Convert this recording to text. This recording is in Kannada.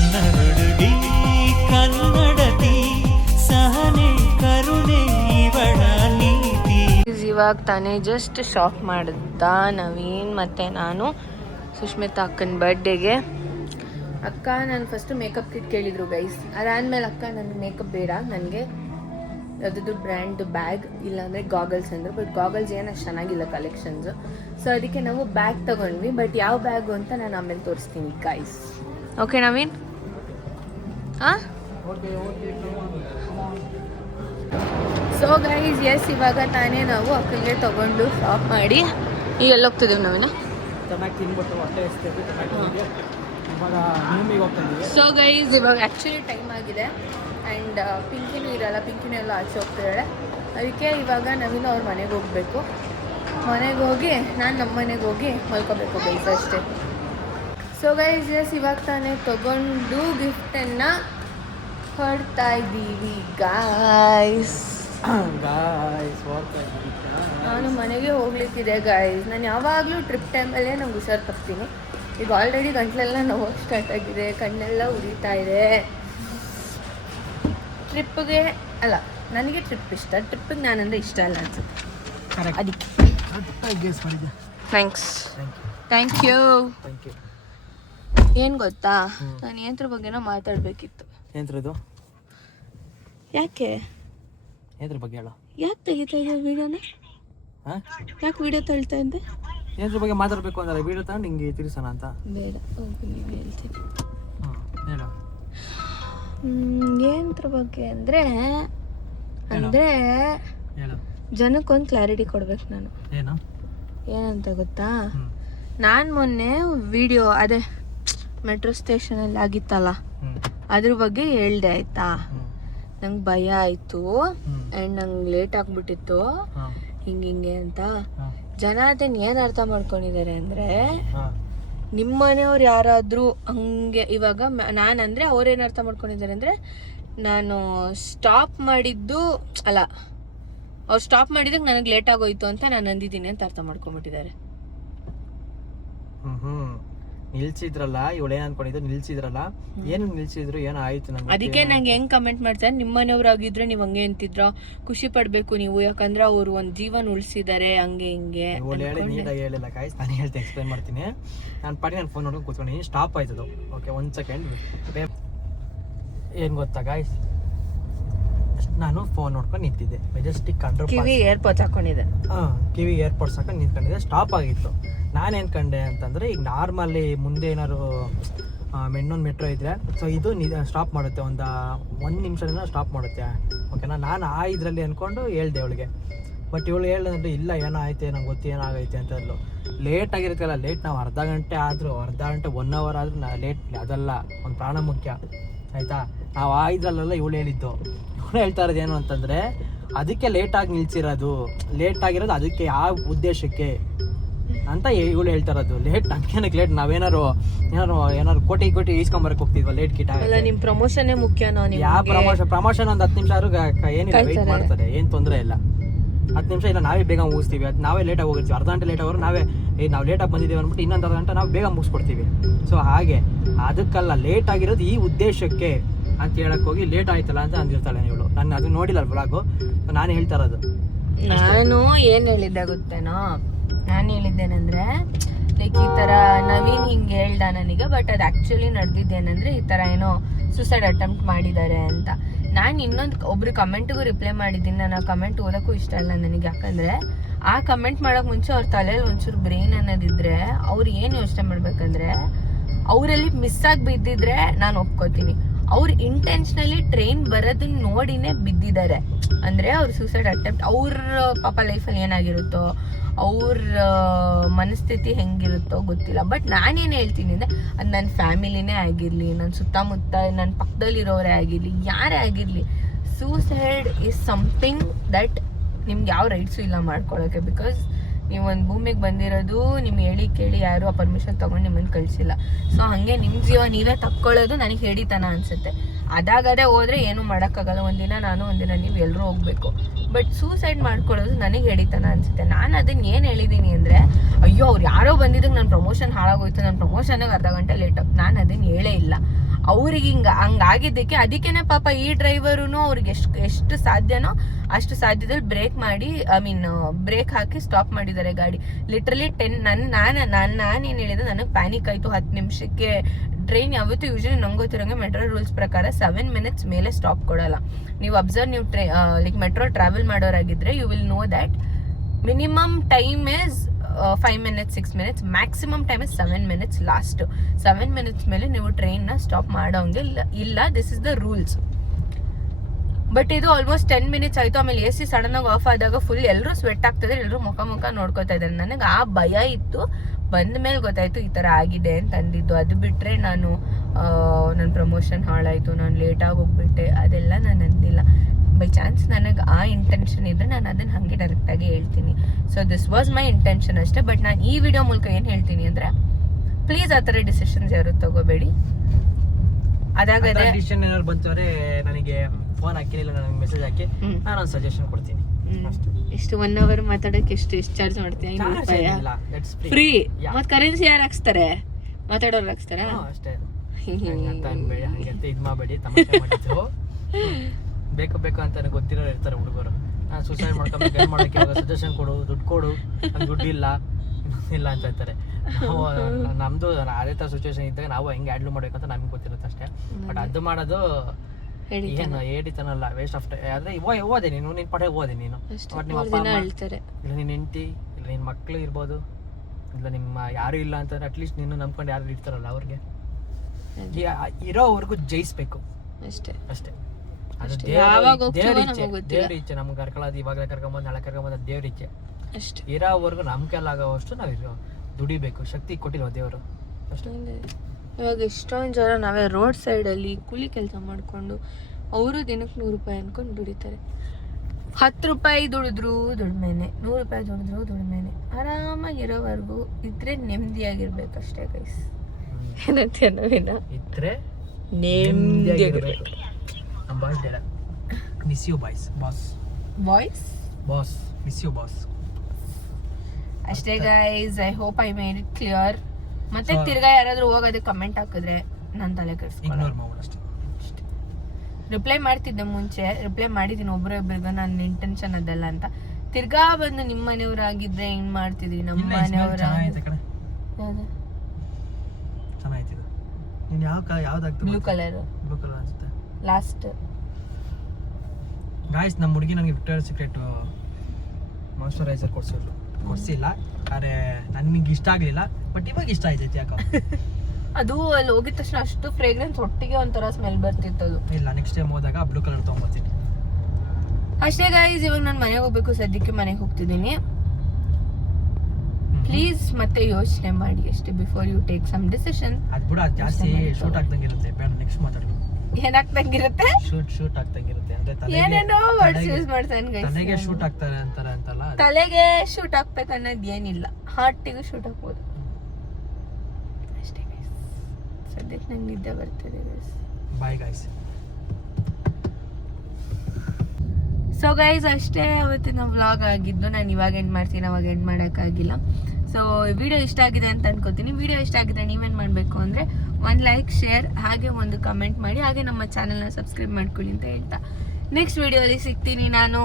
ನನ್ನ ಹುಡುಗಿ ಕನ್ನಡತಿ ಸಹನೆ ಕರುಣೆ ಇವಳ ನೀತಿ. ಇವಾಗ ತಾನೇ ಜಸ್ಟ್ ಶಾಪ್ ಮಾಡಿದ್ದ ನವೀನ್ ಮತ್ತು ನಾನು ಸುಷ್ಮಿತಾ ಅಕ್ಕನ ಬರ್ಡೇಗೆ. ಅಕ್ಕ ನಾನು ಫಸ್ಟು ಮೇಕಪ್ ಕಿಟ್ ಕೇಳಿದ್ರು ಗೈಸ್. ಅದಾದಮೇಲೆ ಅಕ್ಕ ನನಗೆ ಮೇಕಪ್ ಬೇಡ, ನನಗೆ ಯಾವುದಾದ್ರು ಬ್ರ್ಯಾಂಡ್ ಬ್ಯಾಗ್ ಇಲ್ಲಾಂದರೆ ಗಾಗಲ್ಸ್ ಅಂದರು. ಬಟ್ ಗಾಗಲ್ಸ್ ಏನು ಅಷ್ಟು ಚೆನ್ನಾಗಿಲ್ಲ ಕಲೆಕ್ಷನ್ಸು. ಸೊ ಅದಕ್ಕೆ ನಾವು ಬ್ಯಾಗ್ ತೊಗೊಂಡ್ವಿ. ಬಟ್ ಯಾವ ಬ್ಯಾಗು ಅಂತ ನಾನು ಆಮೇಲೆ ತೋರಿಸ್ತೀನಿ ಗೈಸ್. ಓಕೆ ನವೀನ್? ಹಾಂ ಸೊ ಗೈಸ್ ಎಸ್, ಇವಾಗ ತಾನೇ ನಾವು ಅಕ್ಕನಿಗೆ ತೊಗೊಂಡು ಶಾಪ್ ಮಾಡಿ ಈಗ ಎಲ್ಲ ಹೋಗ್ತಿದ್ದೀವಿ ನಾವೇನ. ಸೊ ಗೈಸ್ ಇವಾಗ ಆ್ಯಕ್ಚುಲಿ ಟೈಮ್ ಆಗಿದೆ ಆ್ಯಂಡ್ ಪಿಂಕಿನೂ ಇರಲ್ಲ, ಪಿಂಕಿನೂ ಎಲ್ಲ ಆಚೆ ಹೋಗ್ತಿದ್ದಾಳೆ. ಅದಕ್ಕೆ ಇವಾಗ ನವೀನ ಅವ್ರ ಮನೆಗೆ ಹೋಗಬೇಕು. ಮನೆಗೆ ಹೋಗಿ ನಾನು ನಮ್ಮ ಮನೆಗೆ ಹೋಗಿ ಮಲ್ಕೋಬೇಕು ಗೈಸ್ ಅಷ್ಟೇ. ಸೊ ಗೈಸ್ ಎಸ್, ಇವಾಗ ತಾನೇ ತೊಗೊಂಡು ಗಿಫ್ಟನ್ನು ಹೊಡ್ತಾ ಇದ್ದೀವಿ ಗಾಯ್ಸ್. ನಾನು ಮನೆಗೆ ಹೋಗ್ಲಿಕ್ಕಿದೆ ಗಾಯ್ಸ್. ನಾನು ಯಾವಾಗಲೂ ಟ್ರಿಪ್ ಟೈಮಲ್ಲೇ ನಂಗೆ ಹುಷಾರು ತಪ್ತೀನಿ. ಈಗ ಆಲ್ರೆಡಿ ಗಂಟ್ಲೆಲ್ಲ ನೋವು ಸ್ಟಾರ್ಟ್ ಆಗಿದೆ, ಕಣ್ಣೆಲ್ಲ ಉರಿತಾ ಇದೆ. ಟ್ರಿಪ್ಗೆ ಅಲ್ಲ, ನನಗೆ ಟ್ರಿಪ್ ಇಷ್ಟ, ಟ್ರಿಪ್ಪಿಗೆ ನಾನಂದರೆ ಇಷ್ಟ ಅಲ್ಲ ಅನ್ಸುತ್ತೆ. ಅದಕ್ಕೆ ಥ್ಯಾಂಕ್ ಯು. ಏನು ಗೊತ್ತಾ, ನಾನು ಯಂತ್ರ ಬಗ್ಗೆನೋ ಮಾತಾಡಬೇಕಿತ್ತು. ಯಂತ್ರದ್ದು ಯಾಕೆ ಯಂತ್ರ ಬಗ್ಗೆ ಹೇಳ. ಯಾಕೆ ತೆಗಿತಾ ಇದ್ದೆ ವಿಡಿಯೋನ? ಯಾಕೆ ವಿಡಿಯೋ ತಳ್ತಾ ಇದ್ದೆ? ಯಂತ್ರ ಬಗ್ಗೆ ಮಾತಾಡಬೇಕು ಅಂದ್ರೆ ವಿಡಿಯೋ ತಗೊಂಡು ಹಿಂಗೆ ತಿರ್ಸೋಣ ಅಂತ. ಬೇಡ, ನೀವು ಹೇಳ್ತೀನಿ. ಹೇಳು. ಯಂತ್ರ ಬಗ್ಗೆ ಅಂದರೆ ಹೇಳು. ಜನಕ್ಕೊಂದು ಕ್ಲಾರಿಟಿ ಕೊಡ್ಬೇಕು ನಾನು. ಏನು ಏನಂತ ಗೊತ್ತಾ, ನಾನು ಮೊನ್ನೆ ವಿಡಿಯೋ ಅದೇ ಮೆಟ್ರೋ ಸ್ಟೇಷನಲ್ಲಿ ಆಗಿತ್ತಲ್ಲ, ಅದ್ರ ಬಗ್ಗೆ ಹೇಳ್ದೆ ಆಯ್ತಾ. ನಂಗೆ ಭಯ ಆಯಿತು ಆ್ಯಂಡ್ ನಂಗೆ ಲೇಟ್ ಆಗ್ಬಿಟ್ಟಿತ್ತು ಹಿಂಗೆ ಅಂತ. ಜನ ಅದನ್ನ ಏನು ಅರ್ಥ ಮಾಡ್ಕೊಂಡಿದ್ದಾರೆ ಅಂದರೆ, ನಿಮ್ಮ ಮನೆಯವ್ರು ಯಾರಾದರೂ ಹಂಗೆ ಇವಾಗ ನಾನಂದರೆ ಅವ್ರೇನು ಅರ್ಥ ಮಾಡ್ಕೊಂಡಿದ್ದಾರೆ ಅಂದರೆ, ನಾನು ಸ್ಟಾಪ್ ಮಾಡಿದ್ದು ಅಲ್ಲ, ಅವ್ರು ಸ್ಟಾಪ್ ಮಾಡಿದಾಗ ನನಗೆ ಲೇಟ್ ಆಗೋಯ್ತು ಅಂತ ನಾನು ಅಂದಿದ್ದೀನಿ ಅಂತ ಅರ್ಥ ಮಾಡ್ಕೊಂಡ್ಬಿಟ್ಟಿದ್ದಾರೆ. ನಿಲ್ಸಿದ್ರಲ್ಲ, ಇವಳು ಏನ್ ಅನ್ಕೊಂಡಿದ್ರು, ನಿಲ್ಸಿದ್ರಲ್ಲ, ಏನು ನಿಲ್ಸಿದ್ರು, ಏನೋ ಆಯ್ತು ನಂಗೆ. ಅದಕ್ಕೆ ನಂಗೆ ಹೆಂಗ್ ಕಮೆಂಟ್ ಮಾಡ್ತಾರೆ, ನಿಮ್ಮ ಮನೆಯವ್ರಾಗಿದ್ರೆ ನೀವು ಹಂಗೆ ಅಂತಿದ್ರ, ಖುಷಿ ಪಡ್ಬೇಕು ನೀವು, ಯಾಕಂದ್ರೆ ಅವ್ರು ಒಂದ್ ಜೀವನ ಉಳಿಸಿದ್ದಾರೆ ಹಂಗೆ ಹಿಂಗೆ. ನೀಟಾಗಿ ಹೇಳಿಲ್ಲ ಗಾಯ್ಸ್, ನಾನು ಹೇಳ್ತೀನಿ, ಎಕ್ಸ್ಪ್ಲೈನ್ ಮಾಡ್ತೀನಿ. ನಾನು ಪಾಟಿ ನಾನು ಫೋನ್ ನೋಡ್ಕೊಂಡು ಕೂತ್ಕೊಂಡಿದ್ದೀನಿ, ಸ್ಟಾಪ್ ಆಯ್ತದು. Okay, 1 second. ಏನ್ ಗೊತ್ತಾ ಗಾಯ್ಸ್, ನಾನು ಫೋನ್ ನೋಡ್ಕೊಂಡು ನಿಂತಿದ್ದೆ, ಮೆಜೆಸ್ಟಿಕ್ ಕಂಡ್ರೆ ಕಿವಿ ಏರ್ಪೋರ್ಟ್ಸ್ ಹಾಕೊಂಡಿದ್ದೆ. ಕಿವಿ ಏರ್ಪೋರ್ಟ್ಸ್ ಹಾಕೊಂಡು ನಿಂತ್ಕೊಂಡಿದ್ದೆ, ಸ್ಟಾಪ್ ಆಗಿತ್ತು. ನಾನೇನು ಕಂಡೆ ಅಂತಂದರೆ, ಈಗ ನಾರ್ಮಲ್ಲಿ ಮುಂದೆ ಏನಾದ್ರು ಇನ್ನೊಂದು ಮೆಟ್ರೋ ಇದ್ದರೆ, ಸೊ ಇದು ಸ್ಟಾಪ್ ಮಾಡುತ್ತೆ, ಒಂದು ನಿಮಿಷದಿಂದ ಸ್ಟಾಪ್ ಮಾಡುತ್ತೆ. ಓಕೆನಾ, ನಾನು ಆ ಇದರಲ್ಲಿ ಅಂದ್ಕೊಂಡು ಹೇಳ್ದೆ ಅವಳಿಗೆ. ಬಟ್ ಇವಳು ಹೇಳಿದ್ರೆ ಇಲ್ಲ, ಏನೋ ಆಯ್ತು, ನಂಗೆ ಗೊತ್ತು ಏನಾಗೈತೆ ಅಂತ ಹೇಳಲು. ಲೇಟ್ ಆಗಿರುತ್ತಲ್ಲ, ಲೇಟ್ ನಾವು ಅರ್ಧ ಗಂಟೆ 1 ಅವರ್ ಆದರೂ ಲೇಟ್ ಅದಲ್ಲ, ಒಂದು ಪ್ರಾಣ ಮುಖ್ಯ ಆಯಿತಾ. ನಾವು ಆ ಇದರಲ್ಲೆಲ್ಲ ಇವಳು ಹೇಳಿದ್ದು. ಇವಳು ಹೇಳ್ತಾ ಇರೋದು ಏನು ಅಂತಂದರೆ, ಅದಕ್ಕೆ ಲೇಟಾಗಿ ನಿಲ್ಸಿರೋದು, ಲೇಟ್ ಆಗಿರೋದು ಅದಕ್ಕೆ ಯಾವ ಉದ್ದೇಶಕ್ಕೆ ಅಂತ ಇವಳು ಹೇಳ್ತಾ ಇರೋದು. ಲೇಟ್ ನಮ್ಗೇನಕ್ಕೆ ಲೇಟ್, ನಾವೇನಾರು ಕೋಟಿ ಈಸ್ಕೊಂಬರಕ್ಕೆ ಹೋಗ್ತಿದ್ವ, ಲೇಟ್ ಕಿಟ್ ಆಗಲ್ಲ. ನಿಮ್ಮ ಪ್ರಮೋಷನ್ನೇ ಮುಖ್ಯನೋ? ಯಾವ ಪ್ರಮೋಷನ್ ಒಂದು 10 ನಿಮಿಷ ಆದ್ರೂ ಏನಿಲ್ಲ, ವೆಯ್ಟ್ ಮಾಡ್ತಾರೆ, ಏನು ತೊಂದರೆ ಇಲ್ಲ. 10 ನಿಮಿಷ ಇಲ್ಲ, ನಾವೇ ಬೇಗ ಮುಗಿಸ್ತೀವಿ. ಅದು ನಾವೇ ಲೇಟಾಗಿ ಹೋಗಿರ್ತೀವಿ, ಅರ್ಧ ಗಂಟೆ ಲೇಟ್ ಆಗೋರು ನಾವೇ ನಾವು ಲೇಟಾಗಿ ಬಂದಿದ್ದೀವಿ ಅಂದ್ಬಿಟ್ಟು ಇನ್ನೊಂದು ಅರ್ಧ ಗಂಟೆ ನಾವು ಬೇಗ ಮುಗಿಸ್ಕೊಡ್ತೀವಿ. ಸೊ ಹಾಗೆ ಅದಕ್ಕಲ್ಲ, ಲೇಟ್ ಆಗಿರೋದು ಈ ಉದ್ದೇಶಕ್ಕೆ ಅಂತ ಹೇಳಕ್ ಹೋಗಿ ಲೇಟ್ ಆಯ್ತಲ್ಲ ಅಂತ ಅಂದಿರ್ತಾಳೆ ಇವಳು. ನಾನು ಅದು ನೋಡಿಲ್ಲ ಬ್ಲಾಗು, ನಾನು ಹೇಳ್ತಾ ಇರೋದು. ನಾನು ಏನು ಹೇಳಿದ್ದೆ ಗೊತ್ತೇನೋ, ನಾನು ಹೇಳಿದ್ದೇನೆಂದ್ರೆ, ಲೈಕ್ ಈ ಥರ ನವೀನ್ ಹಿಂಗೆ ಹೇಳ್ದ ನನಗೆ. ಬಟ್ ಅದು ಆ್ಯಕ್ಚುಲಿ ನಡೆದಿದ್ದೇನೆಂದರೆ, ಈ ಥರ ಏನೋ ಸುಸೈಡ್ ಅಟೆಂಪ್ಟ್ ಮಾಡಿದ್ದಾರೆ ಅಂತ. ನಾನು ಇನ್ನೊಂದು ಒಬ್ರು ಕಮೆಂಟಿಗೂ ರಿಪ್ಲೈ ಮಾಡಿದ್ದೀನಿ. ನಾನು ಆ ಕಮೆಂಟ್ ಓದೋಕ್ಕೂ ಇಷ್ಟ ಇಲ್ಲ ನನಗೆ. ಯಾಕಂದರೆ ಆ ಕಮೆಂಟ್ ಮಾಡೋಕ್ಕೆ ಮುಂಚೆ ಅವ್ರ ತಲೆಯಲ್ಲಿ ಒಂಚೂರು ಬ್ರೈನ್ ಅನ್ನೋದಿದ್ರೆ, ಅವ್ರು ಏನು ಯೋಚನೆ ಮಾಡ್ಬೇಕಂದ್ರೆ, ಅವರಲ್ಲಿ ಮಿಸ್ ಆಗಿ ಬಿದ್ದಿದ್ರೆ ನಾನು ಒಪ್ಕೋತೀನಿ. ಅವ್ರು ಇಂಟೆನ್ಷನಲಿ ಟ್ರೈನ್ ಬರೋದನ್ನ ನೋಡಿನೇ ಬಿದ್ದಿದ್ದಾರೆ ಅಂದರೆ, ಅವ್ರು ಸೂಸೈಡ್ ಅಟೆಂಪ್ಟ್, ಅವ್ರ ಪಾಪ ಲೈಫಲ್ಲಿ ಏನಾಗಿರುತ್ತೋ, ಅವ್ರ ಮನಸ್ಥಿತಿ ಹೆಂಗಿರುತ್ತೋ ಗೊತ್ತಿಲ್ಲ. ಬಟ್ ನಾನೇನು ಹೇಳ್ತೀನಿ ಅಂದರೆ, ಅದು ನನ್ನ ಫ್ಯಾಮಿಲಿನೇ ಆಗಿರಲಿ, ನನ್ನ ಸುತ್ತಮುತ್ತ ನನ್ನ ಪಕ್ಕದಲ್ಲಿರೋರೇ ಆಗಿರಲಿ, ಯಾರೇ ಆಗಿರಲಿ, ಸೂಸೈಡ್ ಈಸ್ ಸಮಥಿಂಗ್ ದಟ್ ನಿಮ್ಗೆ ಯಾವ ರೈಟ್ಸು ಇಲ್ಲ ಮಾಡ್ಕೊಳ್ಳೋಕ್ಕೆ. ಬಿಕಾಸ್ ನೀವು ಒಂದು ಭೂಮಿಗೆ ಬಂದಿರೋದು ನಿಮ್ಮ ಹೇಳಿ ಕೇಳಿ ಯಾರು ಆ ಪರ್ಮಿಷನ್ ತೊಗೊಂಡು ನಿಮ್ಮನ್ನು ಕಳಿಸಿಲ್ಲ. ಸೊ ಹಾಗೆ ನಿಮ್ಮ ಜೀವ ನೀವೇ ತಕ್ಕೊಳ್ಳೋದು ನನಗೆ ಹೇಳಿತನ ಅನಿಸುತ್ತೆ. ಅದಾಗದೇ ಹೋದರೆ ಏನೂ ಮಾಡೋಕ್ಕಾಗಲ್ಲ. ಒಂದಿನ ನಾನು, ಒಂದಿನ ನೀವು ಎಲ್ಲರೂ ಹೋಗಬೇಕು. ಬಟ್ ಸೂಸೈಡ್ ಮಾಡ್ಕೊಳ್ಳೋದು ನನಗೆ ಹೇಳಿತನ ಅನಿಸುತ್ತೆ. ನಾನು ಅದನ್ನು ಏನು ಹೇಳಿದ್ದೀನಿ ಅಂದರೆ, ಅಯ್ಯೋ ಅವ್ರು ಯಾರೋ ಬಂದಿದ್ದಕ್ಕೆ ನನ್ನ ಪ್ರಮೋಷನ್ ಹಾಳಾಗೋಯ್ತು, ನನ್ನ ಪ್ರಮೋಷನ್ಗೆ ಅರ್ಧ ಗಂಟೆ ಲೇಟ್ ಆಗಿ, ನಾನು ಅದನ್ನು ಹೇಳೇ ಇಲ್ಲ. ಅವ್ರಿಗೆ ಹಂಗಾಗಿದ್ದಕ್ಕೆ ಅದಕ್ಕೇನೆ ಪಾಪ ಈ ಡ್ರೈವರು ಅವ್ರಿಗೆ ಎಷ್ಟು ಸಾಧ್ಯನೋ ಅಷ್ಟು ಸಾಧ್ಯದಲ್ಲಿ ಬ್ರೇಕ್ ಮಾಡಿ ಬ್ರೇಕ್ ಹಾಕಿ ಸ್ಟಾಪ್ ಮಾಡಿದ್ದಾರೆ ಗಾಡಿ. ಲಿಟ್ರಲಿ ನಾನೇನು ಹೇಳಿದೆ, ನನಗೆ ಪ್ಯಾನಿಕ್ ಆಯ್ತು. 10 ನಿಮಿಷಕ್ಕೆ ಟ್ರೈನ್ ಯಾವತ್ತೂ ಯೂಶಲಿ ನಂಗೆ ಗೊತ್ತಿರೋಂಗೆ ಮೆಟ್ರೋ ರೂಲ್ಸ್ ಪ್ರಕಾರ 7 ಮಿನಿಟ್ಸ್ ಮೇಲೆ ಸ್ಟಾಪ್ ಕೊಡಲ್ಲ. ನೀವು ಅಬ್ಸರ್ವ್, ನೀವು ಲೈಕ್ ಮೆಟ್ರೋ ಟ್ರಾವೆಲ್ ಮಾಡೋರಾಗಿದ್ರೆ you will know that minimum time is 5 minutes 6 minutes, maximum time is 7 minutes last. 7 minutes ಮೇಲೆ ನೀವು ಟ್ರೈನ್ನ ಸ್ಟಾಪ್ ಮಾಡೋಂಗೆ ಇಲ್ಲ. This is the rules. But ಇದು ಆಲ್ಮೋಸ್ಟ್ 10 ಮಿನಿಟ್ಸ್ ಆಯಿತು. ಆಮೇಲೆ AC ಸಡನ್ ಆಗಿ ಆಫ್ ಆದಾಗ ಫುಲ್ ಎಲ್ಲರೂ ಸ್ವೆಟ್ ಆಗ್ತದೆ, ಎಲ್ಲರೂ ಮುಖ ನೋಡ್ಕೋತಾ ಇದ್ದಾರೆ. ನನಗೆ ಆ ಭಯ ಇತ್ತು. ಬಂದ ಮೇಲೆ ಗೊತ್ತಾಯ್ತು ಈ ಥರ ಆಗಿದೆ ಅಂತ ಅಂದಿದ್ದು. ಅದು ಬಿಟ್ಟರೆ ನನ್ನ ಪ್ರಮೋಷನ್ ಹಾಳಾಯಿತು, ನಾನು ಲೇಟಾಗಿ ಹೋಗ್ಬಿಟ್ಟೆ, ಅದೆಲ್ಲ ನಾನು ಅಂದಿಲ್ಲ. ಬೈ ಚಾನ್ಸ್ ನನಗೆ ಆ ಇಂಟೆನ್ಷನ್ ಇದ್ದರೆ ನಾನು ಅದನ್ನು ಹಾಗೆ ಡೈರೆಕ್ಟಾಗಿ ಹೇಳ್ತೀನಿ. So this was my intention ಅಷ್ಟೇ. ಬಟ್ ನಾನು ಈ ವಿಡಿಯೋ ಮೂಲಕ ಏನು ಹೇಳ್ತೀನಿ ಅಂದರೆ, ಪ್ಲೀಸ್ ಆ ಥರ ಡಿಸಿಷನ್ಸ್ ಯಾರು ತಗೋಬೇಡಿ. ಅದಾಗದೆ ಡಿಸಿಷನ್ ಏನಾದ್ರು ಬಂತಂದ್ರೆ ನನಗೆ ಫೋನ್ ಹಾಕಿಲ್ಲ, ನನಗೆ ಮೆಸೇಜ್ ಹಾಕಿ ನಾನೊಂದು ಸಜೆಷನ್ ಕೊಡ್ತೀನಿ. ಎಷ್ಟು 1 ಅವರ್ ಮಾತಾಡೋಕೆ ಎಷ್ಟು ಚಾರ್ಜ್ ಮಾಡ್ತೀಯ? ಫ್ರೀ. ಮತ್ತೆ ಕರೆನ್ಸಿ ಯಾರು ಹಾಕ್ಸ್ತಾರೆ? ಮಾತಾಡೋರು ಹಾಕ್ಸ್ತಾರ ಅಷ್ಟೇ ಅಂತ ಅನ್ಬೇಡಿ, ಹಂಗಂತ ಇದು ಮಾಡಬೇಡಿ. ತಮಾಷೆ ಮಾಡಿದ್ದು. ಬೇಕು ಅಂತ ಗೊತ್ತಿರೋರು ಇರ್ತಾರೆ ಹುಡುಗರು. ನಾನು ಸೂಸೈಡ್ ಮಾಡ್ಕೊಂಡು ಮಾಡೋಕ್ಕೆ ಸಜೆಷನ್ ಕೊಡು, ದುಡ್ಡು ಕೊಡು, ನಂಗೆ ದುಡ್ಡಿಲ್ಲ ಇಲ್ಲ ಅಂತ ಹೇಳ್ತಾರೆ. ನಾವು ನಮ್ಮದು ಅದೇ ಥರ ಸಿಚುವೇಶನ್ ಇದ್ದಾಗ ನಾವು ಹೆಂಗೆ ಹ್ಯಾಂಡ್ಲ್ ಮಾಡ್ಬೇಕಂತ ನಮ್ಗೆ ಗೊತ್ತಿರುತ್ತೆ ಅಷ್ಟೇ. ಬಟ್ ಅದು ಮಾಡೋದು ಏನು ಹೇಳಿತನಲ್ಲ, ವೇಸ್ಟ್ ಆಫ್ ಟೈಮ್. ಆದರೆ ಓದೆ ನೀನು, ನಿನ್ನ ಪಡೆ ಓದೆ ನೀನು. ಬಟ್ ನಿಮ್ಮ ಅಪ್ಪ ಅಮ್ಮ ಇಲ್ಲ, ನಿನ್ನ ಹೆಂಡತಿ ಇಲ್ಲ, ನಿನ್ನ ಮಕ್ಕಳು ಇರ್ಬೋದು, ಇಲ್ಲ ನಿಮ್ಮ ಯಾರು ಇಲ್ಲ ಅಂತಂದ್ರೆ ಅಟ್ಲೀಸ್ಟ್ ನೀನು ನಂಬ್ಕೊಂಡು ಯಾರು ಇರ್ತಾರಲ್ಲ ಅವ್ರಿಗೆ ಇರೋವರೆಗೂ ಜಯಿಸ್ಬೇಕು ಅಷ್ಟೇ. ಅದು ದೇವ್ರ ಇಚ್ಛೆ. ನಮ್ಗೆ ಕರ್ಕೊಳ್ಳೋದು ಇವಾಗಲೇ ಕರ್ಕೊಂಬಂದು ನಾಳೆ ಕರ್ಕೊಂಬಂದು ದೇವ್ರ ಇಚ್ಛೆ ಅಷ್ಟೇ. ಇರೋವರೆಗೂ ನಮ್ಮ ಕೈಲಾಗೋವಷ್ಟು ನಾವು ದುಡಿಬೇಕು, ಶಕ್ತಿ ಕೊಟ್ಟಿರೋ ದೇವರು ಅಷ್ಟೇ. ಇವಾಗ ಎಷ್ಟೊಂದು ಜನ ನಾವೇ ರೋಡ್ ಸೈಡಲ್ಲಿ ಕೂಲಿ ಕೆಲಸ ಮಾಡಿಕೊಂಡು ಅವರು ದಿನಕ್ಕೆ 100 ರೂಪಾಯಿ ಅನ್ಕೊಂಡು ದುಡಿತಾರೆ. 10 ರೂಪಾಯಿ ದುಡಿದ್ರು ದುಡಿಮೇನೆ, 100 ರೂಪಾಯಿ ದುಡಿದ್ರು ದುಡಿಮೇನೆ. ಆರಾಮಾಗಿರೋವರೆಗೂ ಇದ್ರೆ ನೆಮ್ಮದಿಯಾಗಿರ್ಬೇಕಷ್ಟೇ ಗೈಸ್. ಏನಂತೀಯ ನವೀನ? ಇದ್ರೆ ನೆಮ್ಮದಿಯಾಗಿರ್ಬೇಕು. Miss you boys. Boss miss you boss. ಅಷ್ಟೇ guys. I hope I made it clear. ಮತ್ತೆ ತಿರ್ಗಾ ಯಾರಾದ್ರೂ ಹೋಗೋದಕ್ಕೆ ಕಮೆಂಟ್ ಹಾಕಿದ್ರೆ ನನ್ನ ತಲೆ ಕೆಡಿಸ್ಕೊಳ್ಳ. ರಿಪ್ಲೈ ಮಾಡ್ತಿದ್ದೆ ಮುಂಚೆ, ರಿಪ್ಲೈ ಮಾಡಿದ್ದೀನಿ ಒಬ್ರಿಗೂ. ನನ್ನ ಇಂಟೆನ್ಷನ್ ಅದಲ್ಲ ಅಂತ. ತಿರ್ಗಾ ಬಂದು ನಿಮ್ಮ ಮನೆಯವರಾಗಿದ್ರೆ ಹೆಂಗ್ ಮಾಡ್ತಿದ್ರಿ? ನಮ್ಮ ಮನೆಯವರ ಬ್ಲೂ ಕಲರ್ ಅನ್ಸುತ್ತೆ ಲಾಸ್ಟ್. ಗಾಯ್ಸ್, ನಮ್ಮ ಹುಡುಗಿ ನನಗೆ ವಿಕ್ಟೋರಿಯಾ ಸೀಕ್ರೆಟ್ ಮಾಯಿಶ್ಚರೈಸರ್ ಕೊಡ್ಸಿಲ್ಲ. ಆದರೆ ನನಗೆ ಇಷ್ಟ ಆಗಲಿಲ್ಲ. ಬಟ್ ಇವಾಗ ಇಷ್ಟ ಆಯ್ತೈತಿ. ಯಾಕೆ ಅದು ಅಲ್ಲಿ ಹೋಗಿದ ತಕ್ಷಣ ಅಷ್ಟು ಫ್ರೇಗ್ರೆನ್ಸ್ ಒಟ್ಟಿಗೆ ಒಂಥರ ಸ್ಮೆಲ್ ಬರ್ತಿತ್ತು. ಅದು ಇಲ್ಲ, ನೆಕ್ಸ್ಟ್ ಟೈಮ್ ಹೋದಾಗ ಬ್ಲೂ ಕಲರ್ ತೊಗೊಂಬರ್ತೀನಿ ಅಷ್ಟೇ ಗೈಸ್. ಇವಾಗ ನಾನು ಮನೆಗೆ ಹೋಗ್ಬೇಕು, ಸದ್ಯಕ್ಕೆ ಮನೆಗೆ ಹೋಗ್ತಿದ್ದೀನಿ. ಪ್ಲೀಸ್ ಮತ್ತೆ ಯೋಚನೆ ಮಾಡಿ ಅಷ್ಟೇ before you take some decision. ಅದು ಕೂಡ ಜಾಸ್ತಿ ಶೂಟ್ ಆಗ್ದಂಗಿರುತ್ತೆ. ಬೇಡ, ನೆಕ್ಸ್ಟ್ ಮಾತಾಡೋಣ. ಏನಾಗ್ತಂಗಿರುತ್ತೆ? ಶೂಟ್ ಆಗ್ತಂಗಿರುತ್ತೆ ಅಂದ್ರೆ ಏನೇನೋ ವರ್ಡ್ಸ್ ಯೂಸ್ ಮಾಡ್ತಾನೆ ಗೈಸ್. ತಲೆಗೆ ಶೂಟ್ ಆಗ್ತಾರೆ ಅಂತಲ್ಲ. ತಲೆಗೆ ಶೂಟ್ ಆಗ್ಬೇಕು ಅನ್ನೋದು ಏನಿಲ್ಲ, ಹಾರ್ಟಿಗೂ ಶೂಟ್ ಆಗ್ಬೋದು ಅಷ್ಟೇ ಗೈಸ್. ಸದ್ಯಕ್ಕೆ ನಂಗೆ ನಿದ್ದೆ ಬರ್ತಿದೆ guys. Bye guys. So guys, ಅಷ್ಟೇ ಅವತ್ತಿನ ವ್ಲಾಗ್ ಆಗಿದ್ದು. ನಾನು ಇವಾಗ ಎಂಡ್ ಮಾಡ್ತೀನಿ, ಅವಾಗ ಎಂಡ್ ಮಾಡೋಕ್ಕಾಗಿಲ್ಲ. ಸೊ ವಿಡಿಯೋ ಇಷ್ಟ ಆಗಿದೆ ಅಂತ ಅನ್ಕೋತೀನಿ. ವಿಡಿಯೋ ಇಷ್ಟ ಆಗಿದ್ರೆ ನೀವೇನು ಮಾಡಬೇಕು ಅಂದರೆ ಒಂದು ಲೈಕ್, ಶೇರ್, ಹಾಗೆ ಒಂದು ಕಮೆಂಟ್ ಮಾಡಿ. ಹಾಗೆ ನಮ್ಮ ಚಾನಲ್ನ ಸಬ್ಸ್ಕ್ರೈಬ್ ಮಾಡ್ಕೊಳ್ಳಿ ಅಂತ ಹೇಳ್ತಾ ನೆಕ್ಸ್ಟ್ ವಿಡಿಯೋಲಿ ಸಿಗ್ತೀನಿ ನಾನು.